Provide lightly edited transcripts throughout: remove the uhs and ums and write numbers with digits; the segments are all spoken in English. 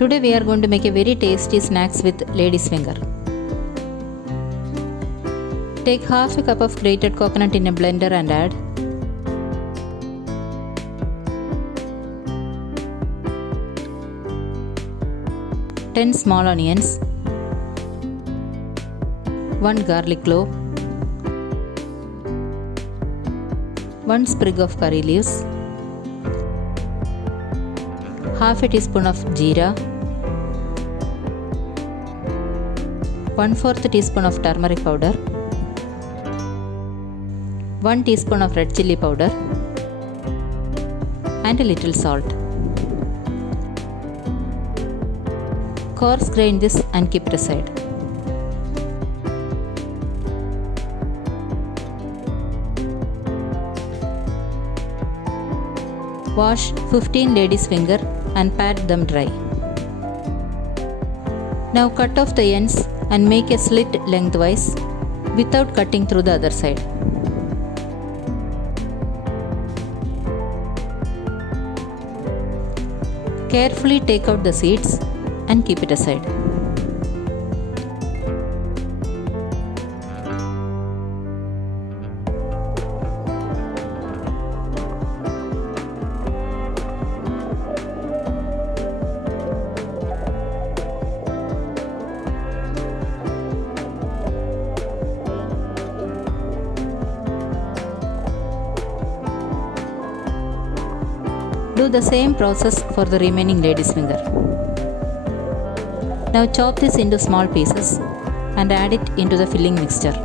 Today we are going to make a very tasty snacks with lady's finger. Take half a cup of grated coconut in a blender and add ten small onions, 1 garlic clove, 1 sprig of curry leaves, half a teaspoon of jeera, 1/4 teaspoon of turmeric powder, 1 teaspoon of red chilli powder, and a little salt. Coarse grind this and keep it aside. Wash 15 lady's finger and pat them dry. Now cut off the ends and make a slit lengthwise without cutting through the other side. Carefully take out the seeds and keep it aside. Do the same process for the remaining lady's finger. Now chop this into small pieces and add it into the filling mixture.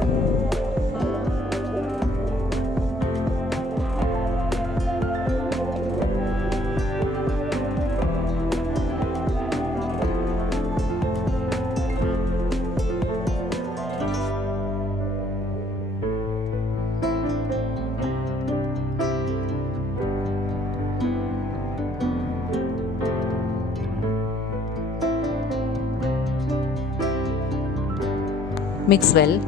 Mix well.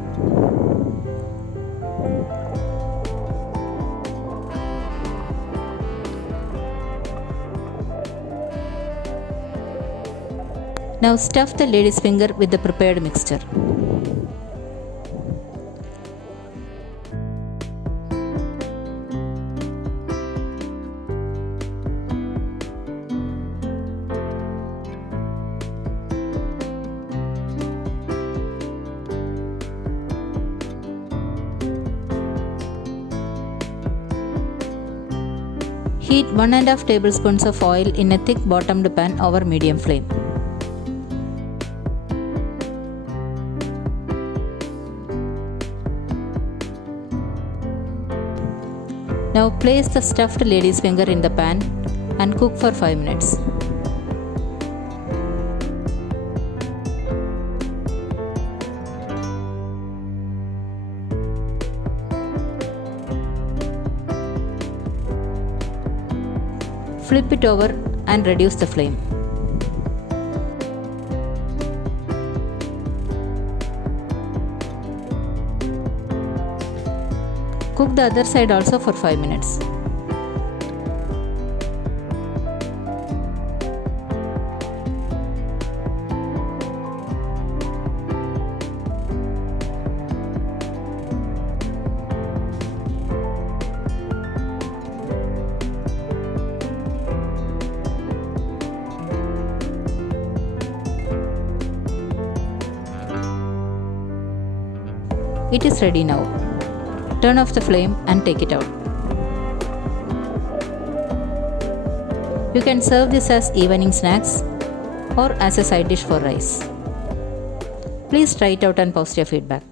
Now stuff the lady's finger with the prepared mixture. Heat 1½ tablespoons of oil in a thick bottomed pan over medium flame. Now place the stuffed lady's finger in the pan and cook for 5 minutes. Flip it over and reduce the flame. Cook the other side also for 5 minutes. It is ready now. Turn off the flame and take it out. You can serve this as evening snacks or as a side dish for rice. Please try it out and post your feedback.